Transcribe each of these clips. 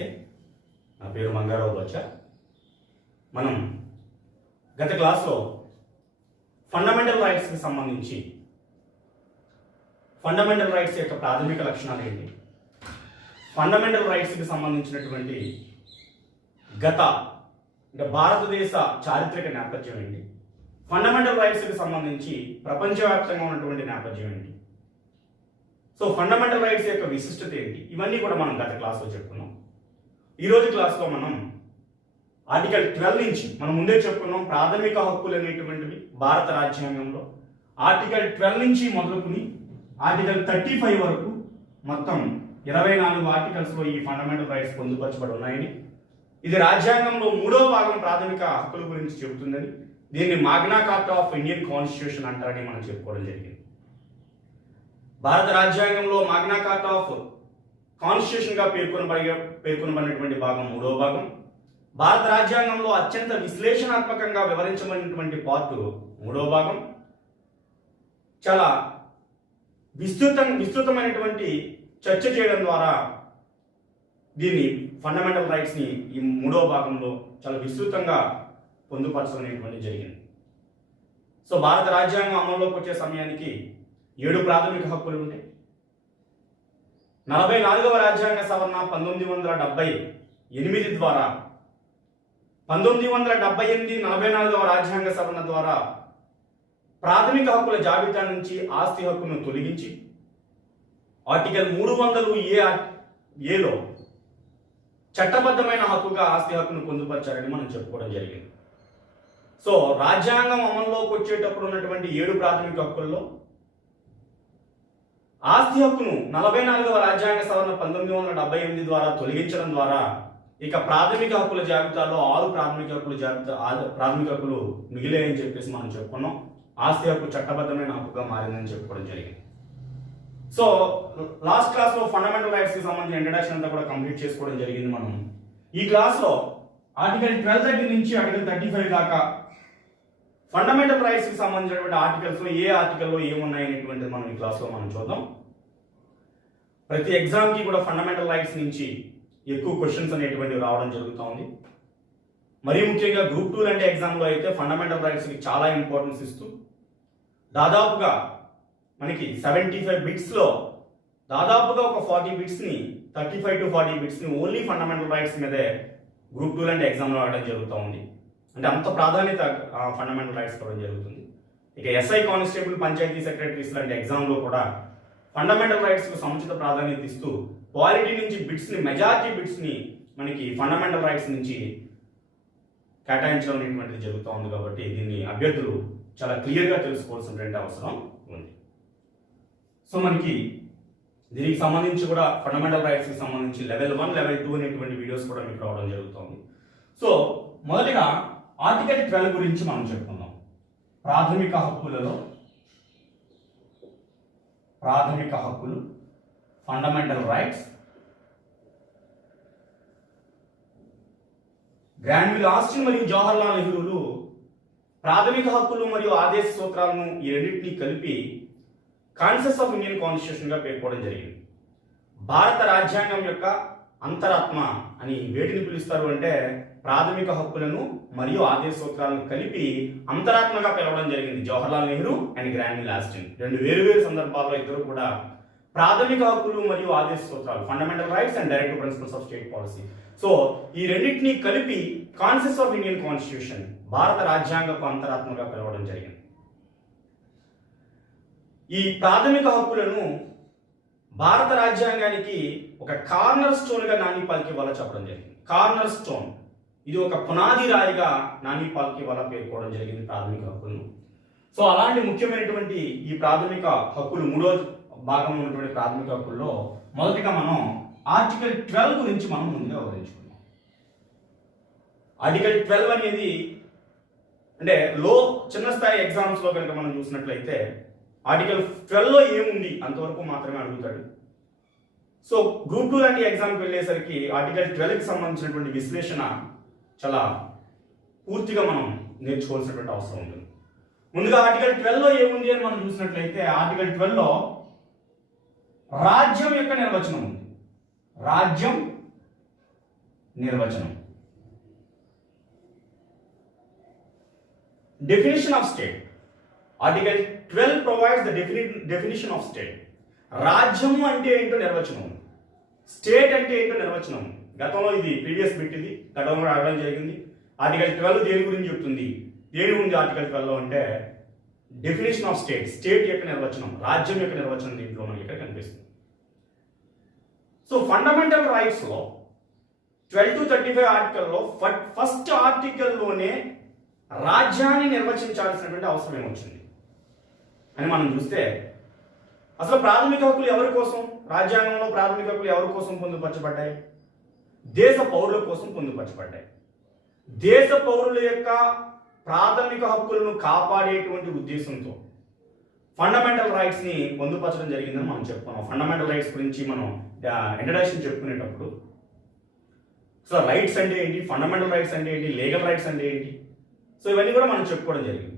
నమస్తే, నా పేరు మంగారావు బచ్చా. మనం గత క్లాస్లో ఫండమెంటల్ రైట్స్కి సంబంధించి ఫండమెంటల్ రైట్స్ యొక్క ప్రాథమిక లక్షణాలు ఏంటి, ఫండమెంటల్ రైట్స్కి సంబంధించినటువంటి అంటే భారతదేశ చారిత్రక నేపథ్యం ఏంటి, ఫండమెంటల్ రైట్స్కి సంబంధించి ప్రపంచవ్యాప్తంగా ఉన్నటువంటి నేపథ్యం ఏంటి, సో ఫండమెంటల్ రైట్స్ యొక్క విశిష్టత ఏంటి, ఇవన్నీ కూడా మనం గత క్లాస్లో చెప్పుకున్నాం. ఈరోజు క్లాస్లో మనం ఆర్టికల్ 12 నుంచి మనం ముందే చెప్పుకున్నాం ప్రాథమిక హక్కులు అనేటువంటివి భారత రాజ్యాంగంలో ఆర్టికల్ 12 నుంచి మొదలుకుని ఆర్టికల్ 35 వరకు మొత్తం 24 ఆర్టికల్స్లో ఈ ఫండమెంటల్ రైట్స్ పొందుపరచబడి ఉన్నాయని, ఇది రాజ్యాంగంలో 3వ భాగం ప్రాథమిక హక్కుల గురించి చెబుతుందని, దీన్ని మాగ్నా కార్టా ఆఫ్ ఇండియన్ కాన్స్టిట్యూషన్ అంటారని మనం చెప్పుకోవడం జరిగింది. భారత రాజ్యాంగంలో మాగ్నా కార్టా ఆఫ్ కాన్స్టిట్యూషన్ గా పేర్కొనబడినటువంటి భాగం 3వ భాగం. భారత రాజ్యాంగంలో అత్యంత విశ్లేషణాత్మకంగా వివరించబడినటువంటి పార్ట్ 3వ భాగం. చాలా విస్తృతమైనటువంటి చర్చ చేయడం ద్వారా దీన్ని ఫండమెంటల్ రైట్స్ ని ఈ 3వ భాగంలో చాలా విస్తృతంగా పొందుపరచడం జరిగింది. సో భారత రాజ్యాంగం అమల్లోకి వచ్చే సమయానికి 7 ప్రాథమిక హక్కులు ఉంటాయి. 44వ రాజ్యాంగ సవరణ 1978 ద్వారా 1978 44వ రాజ్యాంగ సవరణ ద్వారా ప్రాథమిక హక్కుల జాబితా నుంచి ఆస్తి హక్కును తొలగించి ఆర్టికల్ 300A చట్టబద్ధమైన హక్కుగా ఆస్తి హక్కును పొందుపరిచారని మనం చెప్పుకోవడం జరిగింది. సో రాజ్యాంగం అమల్లోకి వచ్చేటప్పుడు ఉన్నటువంటి 7 ప్రాథమిక హక్కుల్లో ఆస్తి హక్కును 44వ రాజ్యాంగ సవరణ 1978 ద్వారా తొలగించడం ద్వారా ఇక ప్రాథమిక హక్కుల జాబితాలో 6 ప్రాథమిక హక్కులు మిగిలాయని చెప్పేసి మనం చెప్పుకున్నాం. ఆస్తి హక్కు చట్టబద్ధమైన హక్కుగా మారిందని చెప్పుకోవడం జరిగింది. సో లాస్ట్ క్లాస్లో ఫండమెంటల్ రైట్స్ కి సంబంధించిన ఇంట్రడక్షన్ అంతా కూడా కంప్లీట్ చేసుకోవడం జరిగింది. మనం ఈ క్లాస్లో ఆర్టికల్ 12 దగ్గర నుంచి ఆర్టికల్ 35 దాకా ఫండమెంటల్ రైట్స్ కి సంబంధించినటువంటి ఆర్టికల్స్ ఏ ఆర్టికల్లో ఏమున్నాయనేటువంటిది మనం ఈ క్లాస్లో మనం చూద్దాం. ప్రతి ఎగ్జామ్ కి కూడా ఫండమెంటల్ రైట్స్ నుంచి ఎక్కువ క్వశ్చన్స్ అనేటువంటివి రావడం జరుగుతూ ఉంది. మరీ ముఖ్యంగా గ్రూప్ 2 లాంటి ఎగ్జామ్లో అయితే ఫండమెంటల్ రైట్స్ కి చాలా ఇంపార్టెన్స్ ఇస్తూ దాదాపుగా మనకి 75 బిట్స్లో దాదాపుగా ఒక 40 బిట్స్ని 35 to 40 బిట్స్ని ఓన్లీ ఫండమెంటల్ రైట్స్ మీదే గ్రూప్ 2 లాంటి ఎగ్జామ్లో రావడం జరుగుతూ ఉంది. అంటే అంత ప్రాధాన్యత ఫండమెంటల్ రైట్స్ ఇవ్వడం జరుగుతుంది. ఇక ఎస్ఐ కానిస్టేబుల్ పంచాయతీ సెక్రటరీస్ లాంటి ఎగ్జామ్లో కూడా ఫండమెంటల్ రైట్స్కు సముచిత ప్రాధాన్యత ఇస్తూ క్వాలిటీ నుంచి మెజారిటీ బిట్స్ని మనకి ఫండమెంటల్ రైట్స్ నుంచి కేటాయించడం అనేటువంటిది జరుగుతూ ఉంది. కాబట్టి దీన్ని అభ్యర్థులు చాలా క్లియర్గా తెలుసుకోవాల్సినటువంటి అవసరం ఉంది. సో మనకి దీనికి సంబంధించి కూడా ఫండమెంటల్ రైట్స్కి సంబంధించి లెవెల్ 1, లెవెల్ 2 అనేటువంటి వీడియోస్ కూడా మీకు రావడం జరుగుతుంది. సో మొదటిగా ఆర్టికల్ 12 గురించి మనం చెప్పుకుందాం. ప్రాథమిక హక్కులు ఫండమెంటల్ రైట్స్. గ్రాన్విల్ ఆస్టిన్ మరియు జవహర్లాల్ నెహ్రూలు ప్రాథమిక హక్కులు మరియు ఆదేశ సూత్రాలను ఈ రెండింటినీ కలిపి కాన్సెప్ట్స్ ఆఫ్ ఇండియన్ కాన్స్టిట్యూషన్ గా పేర్కొనడం జరిగింది. భారత రాజ్యాంగం యొక్క అంతరాత్మ అని వేటిని పిలుస్తారు అంటే ప్రాథమిక హక్కులను మరియు ఆదేశ సూత్రాలను కలిపి అంతరాత్మగా పిలవడం జరిగింది. Jawaharlal Nehru and Granville Austin రెండు వేరు సందర్భాల్లో ఇద్దరు కూడా ప్రాథమిక హక్కులు మరియు ఆదేశ సూత్రాలు fundamental rights and directive principles of state policy, so ఈ రెండింటినీ కలిపి కాన్సెప్ట్స్ ఆఫ్ ఇండియన్ కాన్స్టిట్యూషన్ భారత రాజ్యాంగపు అంతరాత్మగా పిలవడం జరిగింది. ఈ ప్రాథమిక హక్కులను భారత రాజ్యాంగానికి ఒక కార్నర్ స్టోన్ గా నాని పాల్కీవాలా చెప్పడం జరిగింది. కార్నర్ స్టోన్, ఇది ఒక పునాది రాయిగా నాని పాల్కీవాలా పేర్కోవడం జరిగింది ప్రాథమిక హక్కులను. సో అలాంటి ముఖ్యమైనటువంటి ఈ ప్రాథమిక హక్కులు 3వ భాగంలో ఉన్నటువంటి ప్రాథమిక హక్కుల్లో మొదటిగా మనం ఆర్టికల్ 12 గురించి మనం ముందుగా వివరించుకున్నాం. ఆర్టికల్ 12 అనేది అంటే చిన్న స్థాయి ఎగ్జామ్స్ లో కనుక మనం చూసినట్లయితే ఆర్టికల్ 12 లో ఏముంది అంతవరకు మాత్రమే అడుగుతాడు. సో గ్రూప్ 2 లాంటి ఎగ్జామ్కి వెళ్ళేసరికి ఆర్టికల్ 12కి సంబంధించినటువంటి విశ్లేషణ చాలా పూర్తిగా మనం నేర్చుకోవాల్సినటువంటి అవసరం ఉంటుంది. ముందుగా ఆర్టికల్ 12 లో ఏముంది అని మనం చూసినట్లయితే ఆర్టికల్ 12 లో రాజ్యం యొక్క నిర్వచనం ఉంది. రాజ్యం నిర్వచనం. Definition of state. Article 12 provides the definition of state. రాజ్యము అంటే ఏంటో నిర్వచనం, స్టేట్ అంటే ఏంటో నిర్వచనం. గతంలో ఇది ప్రీవియస్ బిట్, ఇది గతంలో అడగడం జరిగింది. ఆర్టికల్ 12 దేని గురించి చెప్తుంది, దేని ఉంది ఆర్టికల్ 12 అంటే డెఫినేషన్ ఆఫ్ స్టేట్, స్టేట్ యొక్క నిర్వచనం, రాజ్యం యొక్క నిర్వచనం దీంట్లో మనకి ఇక్కడ కనిపిస్తుంది. సో ఫండమెంటల్ రైట్స్ లో 12 to 35 ఆర్టికల్లో ఫస్ట్ ఆర్టికల్లోనే రాజ్యాన్ని నిర్వచించాల్సినటువంటి అవసరం ఏమొచ్చింది అని మనం చూస్తే, అసలు ప్రాథమిక హక్కులు ఎవరి కోసం, రాజ్యాంగంలో ప్రాథమిక హక్కులు ఎవరి కోసం పొందుపరచబడ్డాయి? దేశ పౌరుల కోసం పొందుపరచబడ్డాయి. దేశ పౌరుల యొక్క ప్రాథమిక హక్కులను కాపాడేటువంటి ఉద్దేశంతో ఫండమెంటల్ రైట్స్ ని పొందుపరచడం జరిగిందని మనం చెప్పుకున్నాం. ఫండమెంటల్ రైట్స్ గురించి మనం ఇంట్రడక్షన్ చెప్పుకునేటప్పుడు అసలు రైట్స్ అంటే ఏంటి, ఫండమెంటల్ రైట్స్ అంటే ఏంటి, లీగల్ రైట్స్ అంటే ఏంటి, సో ఇవన్నీ కూడా మనం చెప్పుకోవడం జరిగింది.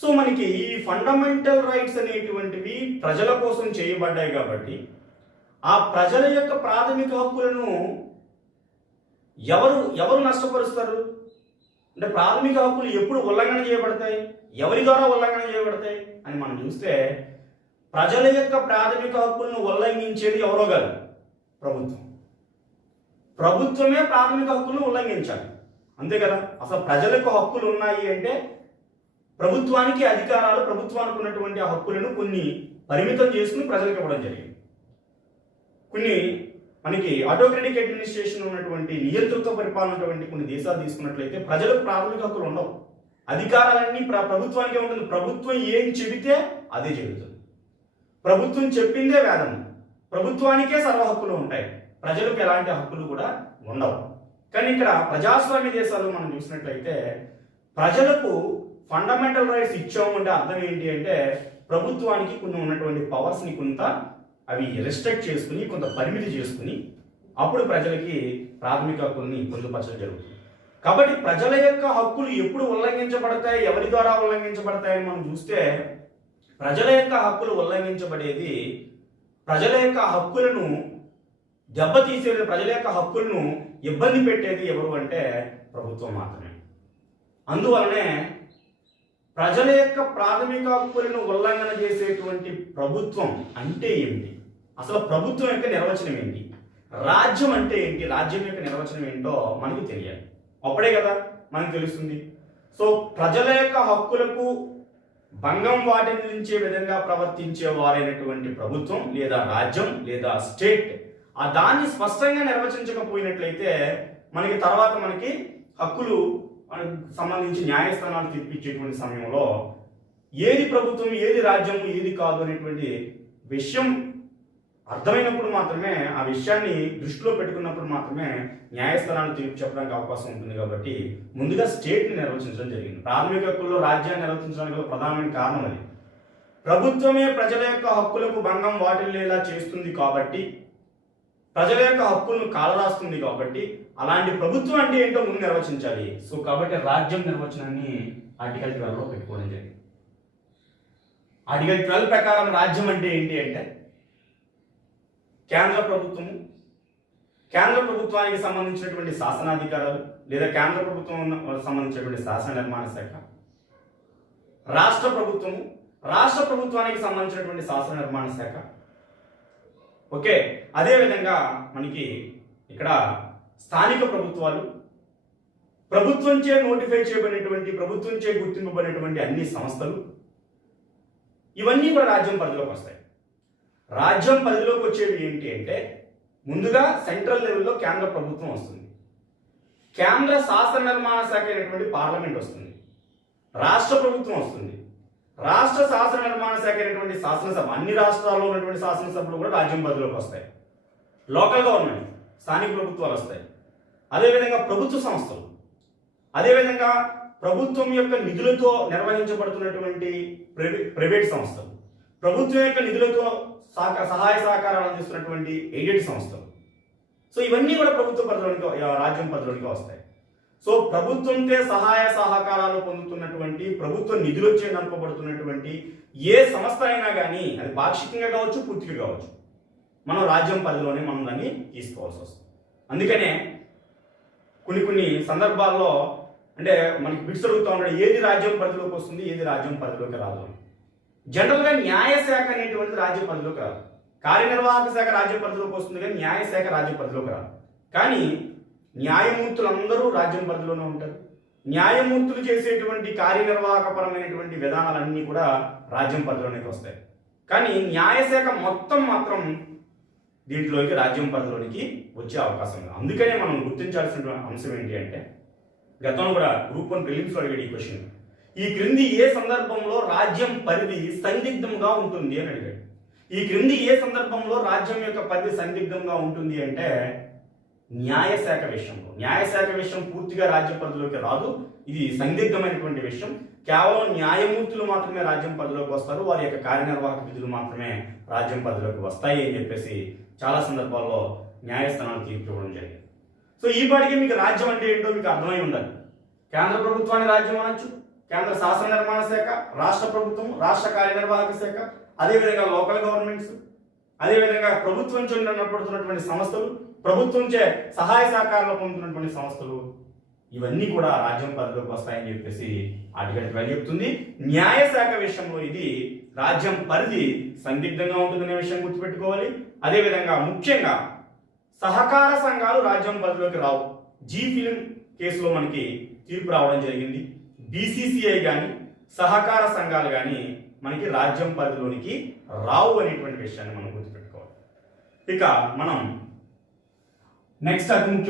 సో మనకి ఈ ఫండమెంటల్ రైట్స్ అనేటువంటివి ప్రజల కోసం చేయబడ్డాయి కాబట్టి ఆ ప్రజల యొక్క ప్రాథమిక హక్కులను ఎవరు నష్టపరుస్తారు అంటే, ప్రాథమిక హక్కులు ఎప్పుడు ఉల్లంఘన చేయబడతాయి, ఎవరి ద్వారా ఉల్లంఘన చేయబడతాయి అని మనం చూస్తే, ప్రజల యొక్క ప్రాథమిక హక్కులను ఉల్లంఘించేది ఎవరో కాదు, ప్రభుత్వం. ప్రభుత్వమే ప్రాథమిక హక్కులను ఉల్లంఘించాలి, అంతే కదా. అసలు ప్రజలకు హక్కులు ఉన్నాయి అంటే ప్రభుత్వానికి అధికారాలు, ప్రభుత్వానికి ఉన్నటువంటి ఆ హక్కులను కొన్ని పరిమితం చేసుకుని ప్రజలకు ఇవ్వడం జరిగింది. కొన్ని మనకి ఆటోక్రటిక్ అడ్మినిస్ట్రేషన్ ఉన్నటువంటి, నియంతృత్వ పరిపాలన ఉన్నటువంటి కొన్ని దేశాలు తీసుకున్నట్లయితే ప్రజలకు ప్రాథమిక హక్కులు ఉండవు, అధికారాలన్నీ ప్రభుత్వానికే ఉంటుంది. ప్రభుత్వం ఏం చెబితే అదే చెబుతుంది, ప్రభుత్వం చెప్పిందే వేదం, ప్రభుత్వానికే సర్వ హక్కులు ఉంటాయి, ప్రజలకు ఎలాంటి హక్కులు కూడా ఉండవు. కానీ ఇక్కడ ప్రజాస్వామ్య దేశాలు మనం చూసినట్లయితే ప్రజలకు ఫండమెంటల్ రైట్స్ ఇచ్చాము అంటే అర్థం ఏంటి అంటే, ప్రభుత్వానికి కొన్ని ఉన్నటువంటి పవర్స్ని కొంత అవి రెస్ట్రిక్ట్ చేసుకుని, కొంత పరిమితి చేసుకుని అప్పుడు ప్రజలకి ప్రాథమిక హక్కుల్ని పొందుపరచడం జరుగుతుంది. కాబట్టి ప్రజల యొక్క హక్కులు ఎప్పుడు ఉల్లంఘించబడతాయి, ఎవరి ద్వారా ఉల్లంఘించబడతాయని మనం చూస్తే, ప్రజల యొక్క హక్కులు ఉల్లంఘించబడేది, ప్రజల యొక్క హక్కులను దెబ్బతీసేది, ప్రజల యొక్క హక్కులను ఇబ్బంది పెట్టేది ఎవరు అంటే ప్రభుత్వం మాత్రమే. అందువలనే ప్రజల యొక్క ప్రాథమిక హక్కులను ఉల్లంఘన చేసేటువంటి ప్రభుత్వం అంటే ఏమిటి, అసలు ప్రభుత్వం యొక్క నిర్వచనం ఏంటి, రాజ్యం అంటే ఏంటి, రాజ్యం యొక్క నిర్వచనం ఏంటో మనకు తెలియాలి, అప్పుడే కదా మనకు తెలుస్తుంది. సో ప్రజల యొక్క హక్కులకు భంగం వాటిల్లించే విధంగా ప్రవర్తించే వారైనటువంటి ప్రభుత్వం లేదా రాజ్యం లేదా స్టేట్ ఆ దాన్ని స్పష్టంగా నిర్వచించకపోయినట్లయితే మనకి తర్వాత మనకి హక్కులు సంబంధించి న్యాయస్థానాలు తీర్పిచ్చేటువంటి సమయంలో ఏది ప్రభుత్వం, ఏది రాజ్యం, ఏది కాదు అనేటువంటి విషయం అర్థమైనప్పుడు మాత్రమే, ఆ విషయాన్ని దృష్టిలో పెట్టుకున్నప్పుడు మాత్రమే న్యాయస్థానాలు తీర్పు చెప్పడానికి అవకాశం ఉంటుంది. కాబట్టి ముందుగా స్టేట్ని నిర్వచించడం జరిగింది. ప్రాథమిక హక్కుల్లో రాజ్యాన్ని నిర్వచించడానికి ప్రధానమైన కారణం అది. ప్రభుత్వమే ప్రజల యొక్క హక్కులకు భంగం వాటిల్లేలా చేస్తుంది కాబట్టి, ప్రజల యొక్క హక్కులను కాలరాస్తుంది కాబట్టి, అలాంటి ప్రభుత్వం అంటే ఏంటో ముందు నిర్వచించాలి. సో కాబట్టి రాజ్యం నిర్వచనాన్ని ఆర్టికల్ 12లో పెట్టుకోవడం జరిగింది. ఆర్టికల్ 12 ప్రకారం రాజ్యం అంటే ఏంటి అంటే, కేంద్ర ప్రభుత్వము, కేంద్ర ప్రభుత్వానికి సంబంధించినటువంటి శాసనాధికారాలు లేదా కేంద్ర ప్రభుత్వం సంబంధించినటువంటి శాసన నిర్మాణ శాఖ, రాష్ట్ర ప్రభుత్వము, రాష్ట్ర ప్రభుత్వానికి సంబంధించినటువంటి శాసన నిర్మాణ శాఖ. ఓకే, అదేవిధంగా మనకి ఇక్కడ స్థానిక ప్రభుత్వాలు, ప్రభుత్వంచే నోటిఫై చేయబడినటువంటి, ప్రభుత్వంచే గుర్తింపబడినటువంటి అన్ని సంస్థలు, ఇవన్నీ కూడా రాజ్యం పరిధిలోకి వస్తాయి. రాజ్యం పరిధిలోకి వచ్చేవి ఏంటి అంటే, ముందుగా సెంట్రల్ లెవెల్లో కేంద్ర ప్రభుత్వం వస్తుంది, కేంద్ర శాసన నిర్మాణ శాఖ అయినటువంటి పార్లమెంట్ వస్తుంది, రాష్ట్ర ప్రభుత్వం వస్తుంది, రాష్ట్ర శాసన నిర్మాణ శాఖ అయినటువంటి శాసనసభ, అన్ని రాష్ట్రాల్లో ఉన్నటువంటి శాసనసభలు కూడా రాజ్యం పరిధిలోకి వస్తాయి, లోకల్ గవర్నమెంట్, స్థానిక ప్రభుత్వాలు వస్తాయి, అదేవిధంగా ప్రభుత్వ సంస్థలు, అదేవిధంగా ప్రభుత్వం యొక్క నిధులతో నిర్వహించబడుతున్నటువంటి ప్రైవేట్ సంస్థలు, ప్రభుత్వం యొక్క నిధులతో సహాయ సహకారాలు అందిస్తున్నటువంటి ఎయిడెడ్ సంస్థలు. సో ఇవన్నీ కూడా ప్రభుత్వ పరిధిలోనికి, రాజ్యం పరిధిలోనికి వస్తాయి. సో ప్రభుత్వంతో సహాయ సహకారాలు పొందుతున్నటువంటి, ప్రభుత్వ నిధులొచ్చే నడపబడుతున్నటువంటి ఏ సంస్థ అయినా కానీ, అది పాక్షికంగా కావచ్చు, పూర్తిగా కావచ్చు, మనం రాజ్యం పరిధిలోనే మనం దాన్ని తీసుకోవాల్సి వస్తుంది. అందుకనే కొన్ని సందర్భాల్లో అంటే మనకి బిట్స్ అడుగుతూ ఉంటాడు, ఏది రాజ్యం పరిధిలోకి వస్తుంది, ఏది రాజ్యం పరిధిలోకి రాదు. జనరల్గా న్యాయశాఖ అనేటువంటిది రాజ్య పరిధిలోకి రాదు. కార్యనిర్వాహక శాఖ రాజ్య పరిధిలోకి వస్తుంది, కానీ న్యాయశాఖ రాజ్య పరిధిలోకి రాదు. కానీ న్యాయమూర్తులందరూ రాజ్యం పరిధిలోనే ఉంటారు. న్యాయమూర్తులు చేసేటువంటి కార్యనిర్వాహకపరమైనటువంటి విధానాలన్నీ కూడా రాజ్యం పరిధిలోనికి వస్తాయి. కానీ న్యాయశాఖ మొత్తం మాత్రం దీంట్లోకి రాజ్యం పరిధిలోనికి వచ్చే అవకాశం ఉంది. అందుకనే మనం గుర్తించాల్సిన అంశం ఏంటి అంటే, గతంలో కూడా గ్రూప్ 1 ప్రిలిమ్స్లో అడిగాడు ఈ క్వశ్చన్. ఈ క్రింది ఏ సందర్భంలో రాజ్యం పరిధి సందిగ్ధంగా ఉంటుంది అని అడిగాడు. ఈ క్రింది ఏ సందర్భంలో రాజ్యం యొక్క పరిధి సందిగ్ధంగా ఉంటుంది అంటే, న్యాయశాఖ విషయంలో. న్యాయశాఖ విషయం పూర్తిగా రాజ్య పరిధిలోకి రాదు, ఇది సందిగ్ధమైనటువంటి విషయం. కేవలం న్యాయమూర్తులు మాత్రమే రాజ్యం పరిధిలోకి వస్తారు, వారి యొక్క కార్యనిర్వాహక విధులు మాత్రమే రాజ్యం పరిధిలోకి వస్తాయి అని చెప్పేసి చాలా సందర్భాల్లో న్యాయస్థానాలు తీర్పు ఇవ్వడం జరిగింది. సో ఈ పాటికి మీకు రాజ్యం అంటే ఏంటో మీకు అర్థమై ఉండాలి. కేంద్ర ప్రభుత్వాన్ని రాజ్యం అనొచ్చు, కేంద్ర శాసన నిర్మాణ శాఖ, రాష్ట్ర ప్రభుత్వం, రాష్ట్ర కార్యనిర్వాహక శాఖ, అదేవిధంగా లోకల్ గవర్నమెంట్స్, అదేవిధంగా ప్రభుత్వం నుంచి నడపడుతున్నటువంటి సంస్థలు, ప్రభుత్వంచే సహాయ సహకారాలు పొందుతున్నటువంటి సంస్థలు, ఇవన్నీ కూడా రాజ్యం పరిధిలోకి వస్తాయని చెప్పేసి ఆర్టికల్ 12 చెప్తుంది. న్యాయశాఖ విషయంలో ఇది రాజ్యం పరిధి సందిగ్ధంగా ఉంటుందనే విషయం గుర్తుపెట్టుకోవాలి. అదేవిధంగా ముఖ్యంగా సహకార సంఘాలు రాజ్యం పరిధిలోకి రావు. జీ ఫిలిం కేసులో మనకి తీర్పు రావడం జరిగింది. బీసీసీఐ కానీ సహకార సంఘాలు కానీ మనకి రాజ్యం పరిధిలోనికి రావు అనేటువంటి విషయాన్ని మనం గుర్తుపెట్టుకోవాలి. ఇక మనం నెక్స్ట్ అతి ముఖ్యం